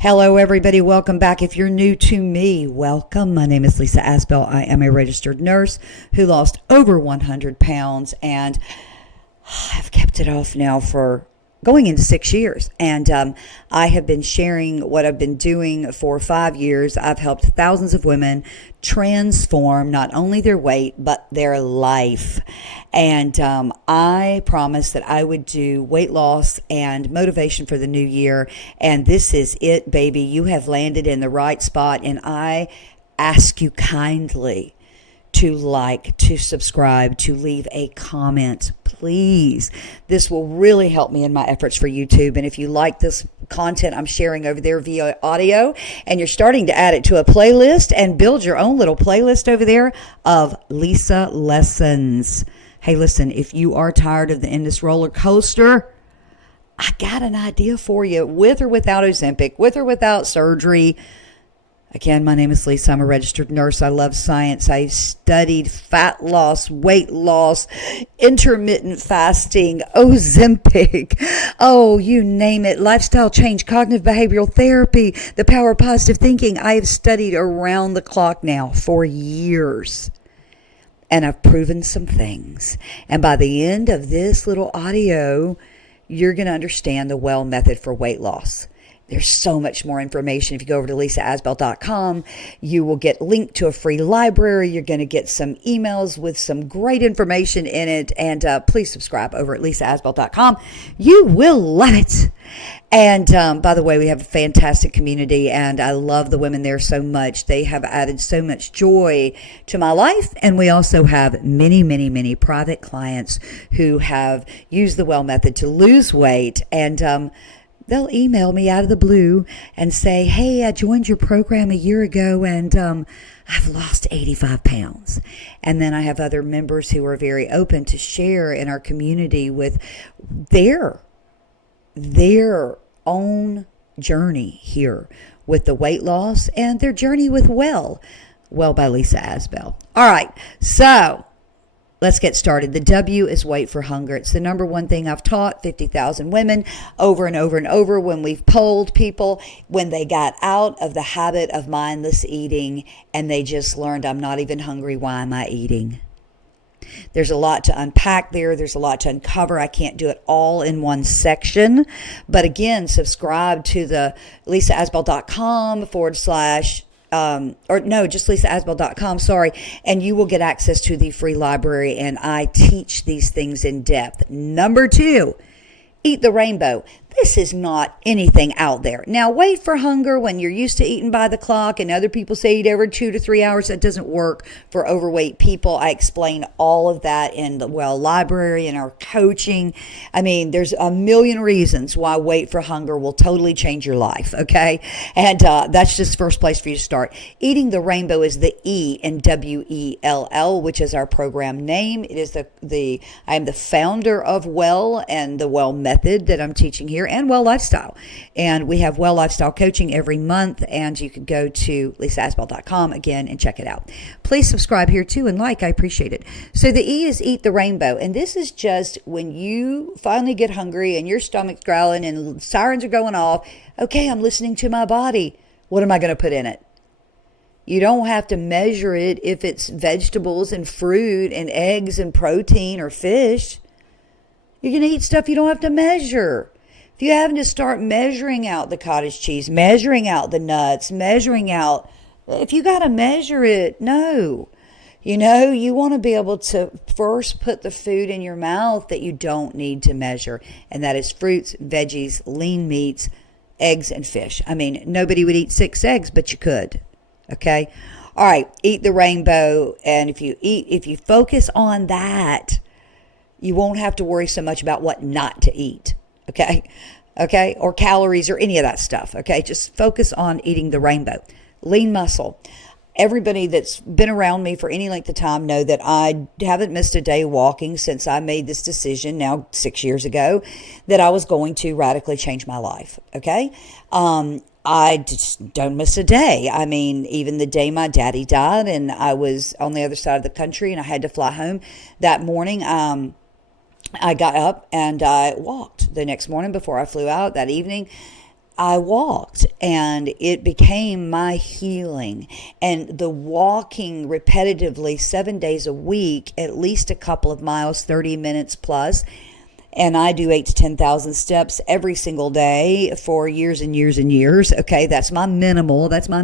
Hello, everybody. Welcome back. If you're new to me, welcome. My name is Lisa Asbell. I am a registered nurse who lost over 100 pounds, and I've kept it off now for going into 6 years. And I have been sharing what I've been doing for 5 years. I've helped thousands of women transform not only their weight, but their life. And I promised that I would do weight loss and motivation for the new year. And this is it, baby. You have landed in the right spot. And I ask you kindly to like, to subscribe, to leave a comment, please. This will really help me in my efforts for YouTube. And if you like this content I'm sharing over there via audio, and you're starting to add it to a playlist and build your own little playlist over there of Lisa Lessons. Hey, listen, if you are tired of the endless roller coaster, I got an idea for you, with or without Ozempic, with or without surgery. Again, my name is Lisa. I'm a registered nurse. I love science. I've studied fat loss, weight loss, intermittent fasting, Ozempic. Oh, you name it. Lifestyle change, cognitive behavioral therapy, the power of positive thinking. I have studied around the clock now for years. And I've proven some things. And by the end of this little audio, you're going to understand the WELL method for weight loss. There's so much more information. If you go over to lisaasbell.com, you will get linked to a free library. You're going to get some emails with some great information in it. And please subscribe over at lisaasbell.com. You will love it. And by the way, we have a fantastic community, and I love the women there so much. They have added so much joy to my life. And we also have many, many, many private clients who have used the WELL method to lose weight. And they'll email me out of the blue and say, hey, I joined your program a year ago and I've lost 85 pounds. And then I have other members who are very open to share in our community with their own journey here with the weight loss and their journey with WELL by Lisa Asbell. All right, so let's get started. The W is wait for hunger. It's the number one thing I've taught 50,000 women over and over and over when we've polled people, when they got out of the habit of mindless eating and they just learned, I'm not even hungry. Why am I eating? There's a lot to unpack there. There's a lot to uncover. I can't do it all in one section. But again, subscribe to the lisaasbell.com just lisaasbell.com, sorry, and you will get access to the free library, and I teach these things in depth. Number 2, eat the rainbow. This is not anything out there. Now, wait for hunger when you're used to eating by the clock and other people say eat every 2 to 3 hours. That doesn't work for overweight people. I explain all of that in the WELL library and our coaching. I mean, there's a million reasons why wait for hunger will totally change your life, okay? And that's just the first place for you to start. Eating the rainbow is the E in WELL, which is our program name. It is I am the founder of WELL and the WELL method that I'm teaching here, and WELL Lifestyle. And we have WELL Lifestyle coaching every month, and you can go to lisaasbell.com again and check it out. Please subscribe here too and like. I appreciate it. So the E is eat the rainbow, and this is just when you finally get hungry and your stomach's growling and sirens are going off. Okay, I'm listening to my body. What am I going to put in it? You don't have to measure it if it's vegetables and fruit and eggs and protein or fish. You're going to eat stuff you don't have to measure. If you're having to start measuring out the cottage cheese, measuring out the nuts, if you got to measure it, no. You want to be able to first put the food in your mouth that you don't need to measure. And that is fruits, veggies, lean meats, eggs, and fish. I mean, nobody would eat 6 eggs, but you could. Okay? All right, eat the rainbow. And if you focus on that, you won't have to worry so much about what not to eat. Okay, or calories or any of that stuff. Okay, just focus on eating the rainbow. Lean muscle. Everybody that's been around me for any length of time know that I haven't missed a day walking since I made this decision now 6 years ago that I was going to radically change my life. Okay, I just don't miss a day. I mean, even the day my daddy died and I was on the other side of the country and I had to fly home that morning, I got up and I walked the next morning before I flew out that evening. I walked, and it became my healing. And the walking repetitively 7 days a week, at least a couple of miles, 30 minutes plus, and I do 8 to 10,000 steps every single day for years and years and years. Okay, that's my minimal. That's just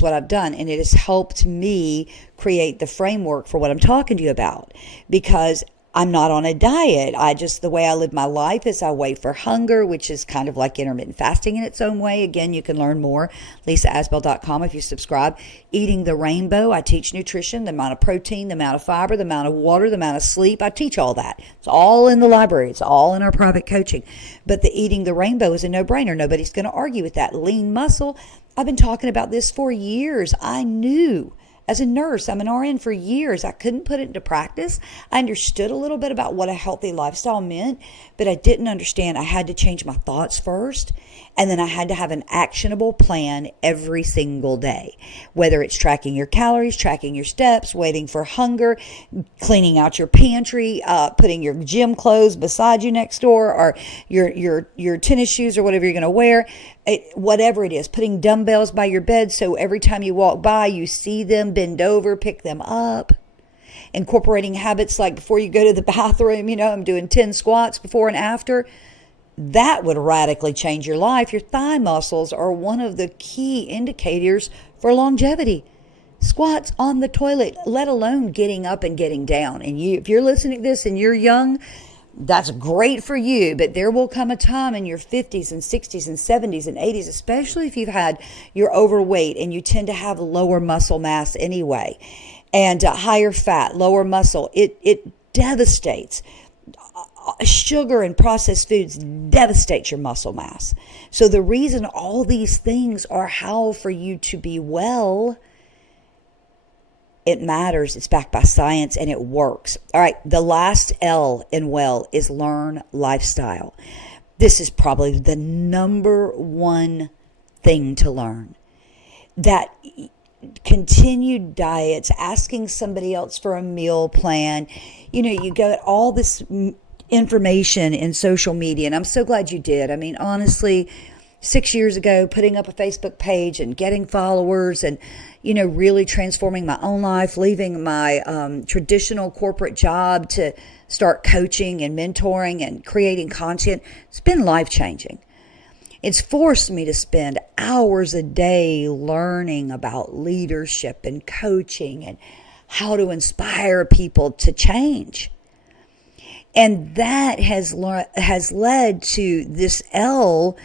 what I've done, and it has helped me create the framework for what I'm talking to you about, because I'm not on a diet. The way I live my life is I wait for hunger, which is kind of like intermittent fasting in its own way. Again, you can learn more, lisaasbell.com, if you subscribe. Eating the rainbow, I teach nutrition, the amount of protein, the amount of fiber, the amount of water, the amount of sleep. I teach all that. It's all in the library. It's all in our private coaching. But the eating the rainbow is a no-brainer. Nobody's going to argue with that. Lean muscle, I've been talking about this for years. I knew. As a nurse, I'm an RN for years. I couldn't put it into practice. I understood a little bit about what a healthy lifestyle meant, but I didn't understand. I had to change my thoughts first, and then I had to have an actionable plan every single day, whether it's tracking your calories, tracking your steps, waiting for hunger, cleaning out your pantry, putting your gym clothes beside you next door, or your tennis shoes or whatever you're going to wear. Whatever it is, putting dumbbells by your bed so every time you walk by, you see them, bend over, pick them up. Incorporating habits like before you go to the bathroom, I'm doing 10 squats before and after. That would radically change your life. Your thigh muscles are one of the key indicators for longevity. Squats on the toilet, let alone getting up and getting down. And if you're listening to this and you're young, that's great for you, but there will come a time in your 50s and 60s and 70s and 80s, especially if you're overweight and you tend to have lower muscle mass anyway, and higher fat, lower muscle. It devastates. Sugar and processed foods devastate your muscle mass. So the reason all these things are how for you to be well, it matters. It's backed by science, and it works. All right, the last L in well is learn lifestyle. This is probably the number one thing to learn. That continued diets, asking somebody else for a meal plan. You get all this information in social media, and I'm so glad you did. I mean, honestly, 6 years ago, putting up a Facebook page and getting followers and, really transforming my own life, leaving my traditional corporate job to start coaching and mentoring and creating content. It's been life-changing. It's forced me to spend hours a day learning about leadership and coaching and how to inspire people to change. And that has led to this L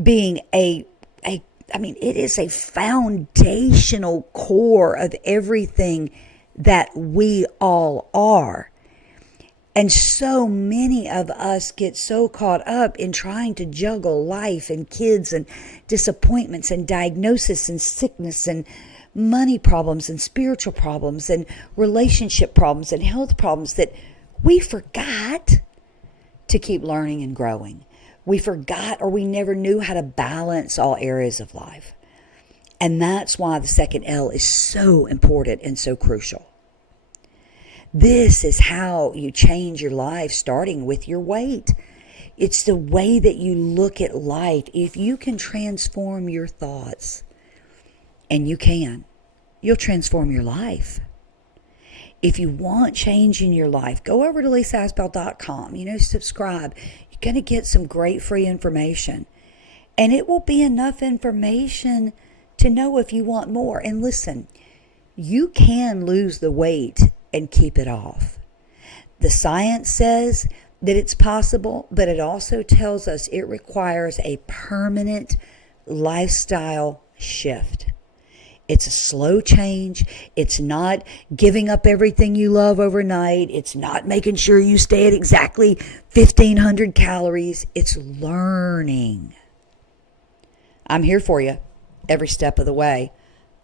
being it is a foundational core of everything that we all are. And so many of us get so caught up in trying to juggle life and kids and disappointments and diagnosis and sickness and money problems and spiritual problems and relationship problems and health problems that we forgot to keep learning and growing. We forgot, or we never knew how to balance all areas of life. And that's why the second L is so important and so crucial. This is how you change your life, starting with your weight. It's the way that you look at life. If you can transform your thoughts, and you'll transform your life. If you want change in your life, go over to lisaasbell.com, subscribe. You're going to get some great free information. And it will be enough information to know if you want more. And listen, you can lose the weight and keep it off. The science says that it's possible, but it also tells us it requires a permanent lifestyle shift. It's a slow change. It's not giving up everything you love overnight. It's not making sure you stay at exactly 1,500 calories. It's learning. I'm here for you every step of the way.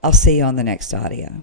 I'll see you on the next audio.